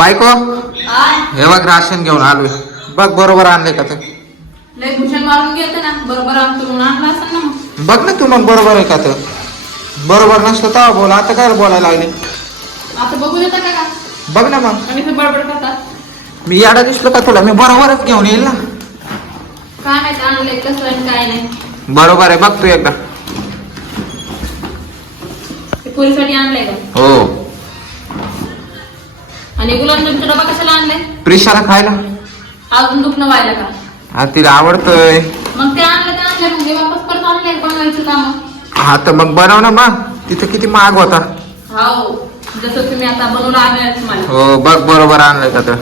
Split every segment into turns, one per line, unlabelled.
बायको? हे बघ राशन घेऊन आलोय. बघ बरोबर आणले का ते?
लय भूषण मारून गेलं ना. बरोबर आणतो म्हणून आणला असेल ना मग.
बघ ना तू मग बरोबर आहे का तर बरोबर नसलं तेव्हा बोल. आता काय बोलायला लागले?
आता बघू देता का? का
बघ ना मग.
आणि ते बडबड करतात
मी याडा दिसलो का तुला? मी बरोबरच घेऊन येईल ना.
काय माहिती आणलंय कसं आणि काय नाही.
बरोबर आहे. बघ तू एकदा.
ते पुरीसाठी आणलंय का?
हो.
आणि गुलाबजामचा डबा कशाला आणलाय?
प्रिशाला खायला.
अजून दुखणं व्हायला का?
हा तिला आवडतंय.
मग ते आणलं ते आणलं वापस परत आणलंय बनवायचं काम.
हा तर मग बनव ना मग. तिथं किती महाग होता.
हो जसं तुम्ही आता बनवलं तुम्हाला.
हो बघ बरोबर आणलंय का तर.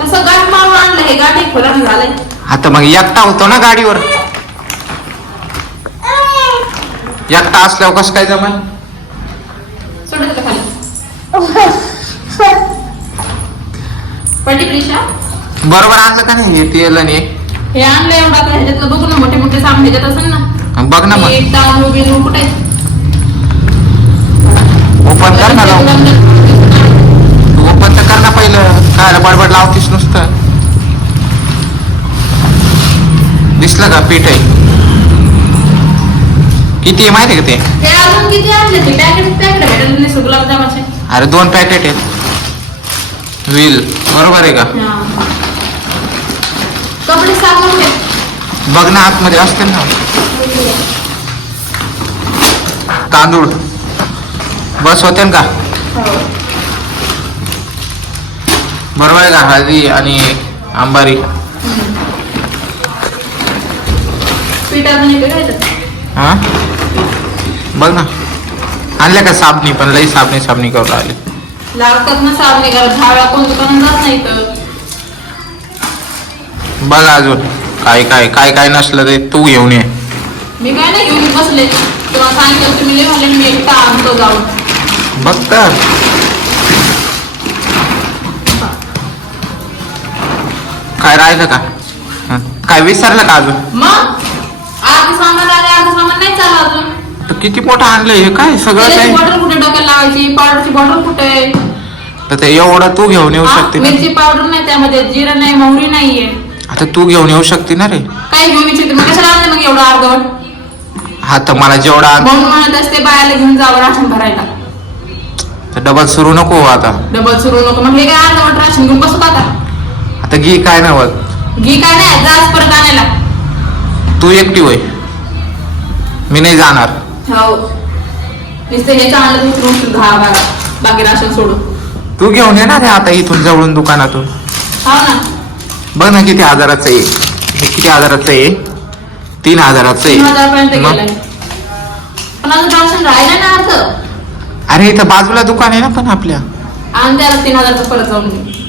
कसं गाठ मारून आणलं हे गाठ झालंय.
हा तर मग एकटा होतो ना गाडीवर. एकटा असल्यावर कसं काय जमाय
पडली प्रिशा?
बरोबर आणलं का नाही? हे तेल आणि हे?
आणलं एवढं ह्याच्यातलं. बघू ना मोठे मोठे सामान ह्याच्यात असेल ना.
बघ ना मग.
कुठे?
ओपन कर ना लावून तू ओपन तर कर ना पहिलं. काय बडबड लावतीस नुसतं. दिसलं का? पीठ आहे. किती आहे माहिती आहे का ते?
हे अजून किती आणले ते? पॅकेट पॅकेट भेटत नाही गुलाबजामाचे.
अरे दोन पॅकेट आहेत. व्हील बरोबर आहे का.
कपडे साबण.
बघ ना आतमध्ये असतील ना. तांदूळ. बस होते का?
हो.
बरोबर आहे का? हळदी आणि आंबारी. हा? बघ ना. आणल्या का साबणी? पण लई साबणी साबणी करून राहिले
लागतात ना साबणे घरात दहा वेळा कोण दुकानात जात नाही तर.
बघ अजून काय काय काय काय नसलं ते तू घेऊन ये.
मी काय नाही घेऊन बसले. तेव्हा सांगितलं तुम्ही लय म्हणले मी एकटा आणतो जाऊन.
बघ तर. काय राहिलं का? हं. काय विसरलं का अजून?
मग? अर्ध सामान आले अर्ध सामान नाही चाललं अजून.
किती मोठं आणलं हे काय? सगळं काय
बॉटल कुठे डोक्याला लावायची? पावडरची बॉटल कुठे?
तर ते एवढं तू घेऊन येऊ शकते ना.
मिरची पावडर नाही त्यामध्ये जिरं नाही मोहरी नाहीये.
आता तू घेऊन येऊ शकते ना रे.
काय घेऊन इच्छिते मग कशाला आणलं मग एवढं अर्धवट
हा तर मला जेवढा आण-
म्हणून म्हणत असते बायाला घेऊन जावं राशन भरायला.
तर डबल सुरू नको हो आता.
डबल सुरू नको. मग हे काय अर्धवट राशन घेऊन बसत आता?
आता घे काय नव्हत
घी काय नाही जाच परत आणायला.
तू एकटी होय. मी नाही जाणार.
हो. नुसतं हे तर उचलून घा बघा बाकी राशन सोडून.
तू घेऊन येणार आहे आता इथून जवळून दुकानातून.
हो ना.
बघ ना किती हजाराचं आहे. हे किती हजाराचं आहे? तीन हजाराचं
तीन
आहे
गेलाय.
मग?
पण अजून राशन राहिलं ना अर्ध
अरे इथं बाजूला दुकान आहे ना पण आपल्या.
आणि त्याला तीन हजारचं परत जाऊन घे.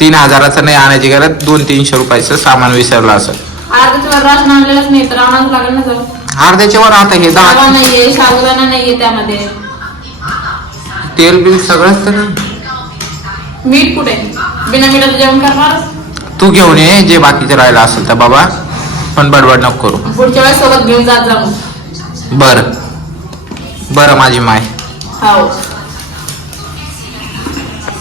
तीन हजाराचं नाही आणायची गरज दोन तीनशे रुपयाचं सामान विसरलं असं.
अर्ध्याच्या वर राशन आणलेलंच नाही तर आणावं लागेल ना जाऊन
अर्ध्याच्या वर आता हे दहा
नाहीये साबुदाणा नाहीये त्यामध्ये.
तेल बिल सगळंच तर नाही.
मीठ कुठे? बिना मिठाचं जेवण करणार?
तू घेऊन ये जे बाकीचं राहिलं असेल तर बाबा पण बडबड नको करू.
पुढच्या वेळेस सोबत घेऊन जात जा मग.
बरं. बरं माझी माय.
हो.